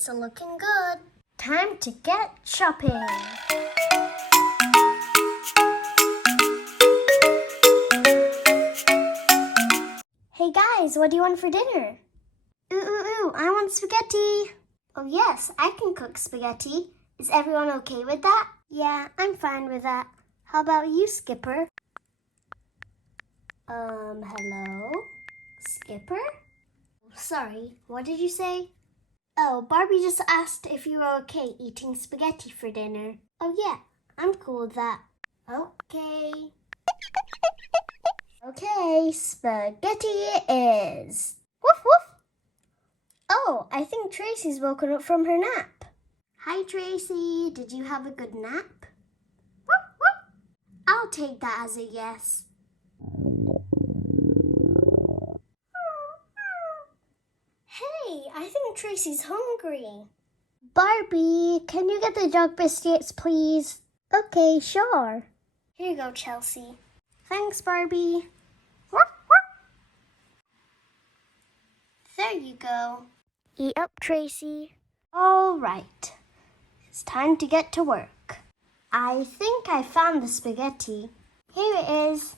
It's looking good. Time to get shopping. Hey guys, what do you want for dinner? Ooh, I want spaghetti. Oh yes, I can cook spaghetti. Is everyone okay with that? Yeah, I'm fine with that. How about you, Skipper? Hello? Skipper? Sorry, what did you say? Oh, Barbie just asked if you were okay eating spaghetti for dinner. Oh yeah, I'm cool with that. Okay. Okay, spaghetti it is. Woof woof. Oh, I think Tracy's woken up from her nap. Hi, Tracy. Did you have a good nap? Woof woof. I'll take that as a yes. Hey, I think Tracy's hungry. Barbie, can you get the dog biscuits, please? Okay, sure. Here you go, Chelsea. Thanks, Barbie. There you go. Eat up, Tracy. All right. It's time to get to work. I think I found the spaghetti. Here it is.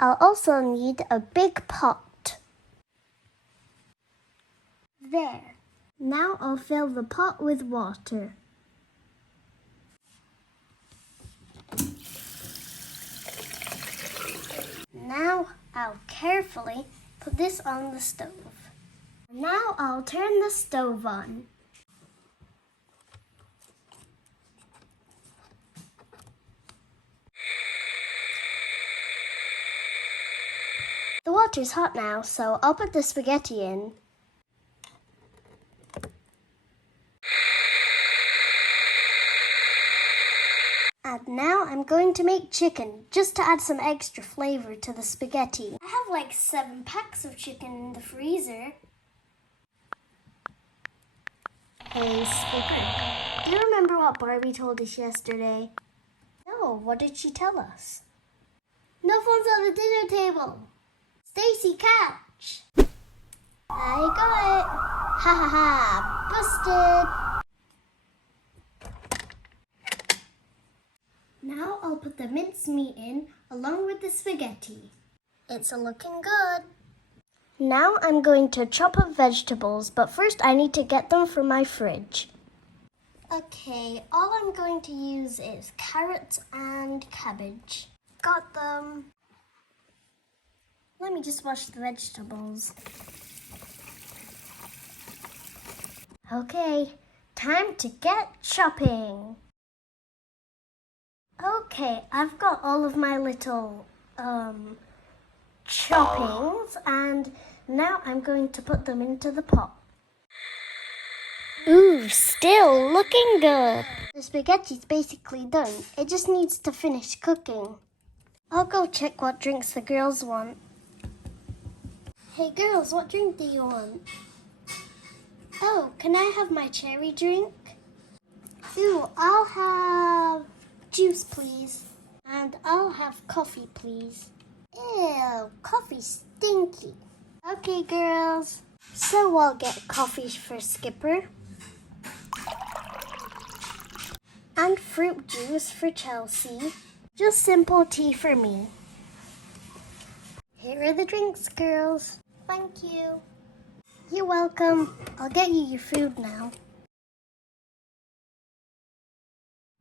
I'll also need a big pot. There. Now I'll fill the pot with water. Now I'll carefully put this on the stove. Now I'll turn the stove on. The water's hot now, so I'll put the spaghetti in. And now I'm going to make chicken, just to add some extra flavor to the spaghetti. I have like 7 packs of chicken in the freezer. Hey, Skipper, do you remember what Barbie told us yesterday? No, what did she tell us? No phones on the dinner table. Stacie, catch! I got it. Ha ha ha, busted. Now I'll put the mincemeat in along with the spaghetti. It's looking good. Now I'm going to chop up vegetables, but first I need to get them from my fridge. Okay, all I'm going to use is carrots and cabbage. Got them. Let me just wash the vegetables. Okay, time to get chopping. Okay, I've got all of my little choppings, and now I'm going to put them into the pot. Ooh, still looking good. The spaghetti's basically done. It just needs to finish cooking. I'll go check what drinks the girls want. Hey girls, what drink do you want? Oh, can I have my cherry drink? Ooh, I'll have juice, please. And I'll have coffee, please. Ew, coffee's stinky. Okay, girls. So I'll get coffee for Skipper. And fruit juice for Chelsea. Just simple tea for me. Here are the drinks, girls. Thank you. You're welcome. I'll get you your food now.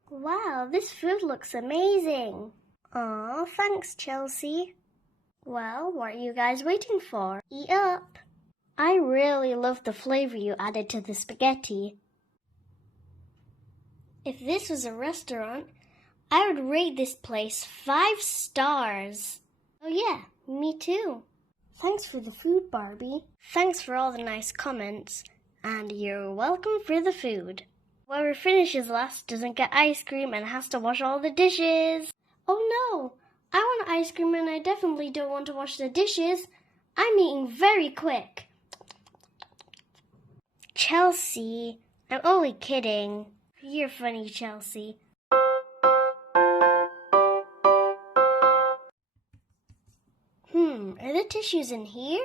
Wow, this food looks amazing. Aw, thanks, Chelsea. Well, what are you guys waiting for? Eat up. I really love the flavor you added to the spaghetti. If this was a restaurant, I would rate this place 5 stars. Oh yeah, me too. Thanks for the food, Barbie. Thanks for all the nice comments. And you're welcome for the food. Whoever finishes last doesn't get ice cream and has to wash all the dishes. Oh no, I want ice cream and I definitely don't want to wash the dishes. I'm eating very quick. Chelsea, I'm only kidding. You're funny, Chelsea. Are the tissues in here?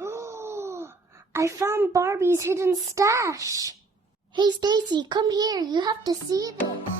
Oh, I found Barbie's hidden stash. Hey, Stacie, come here. You have to see this.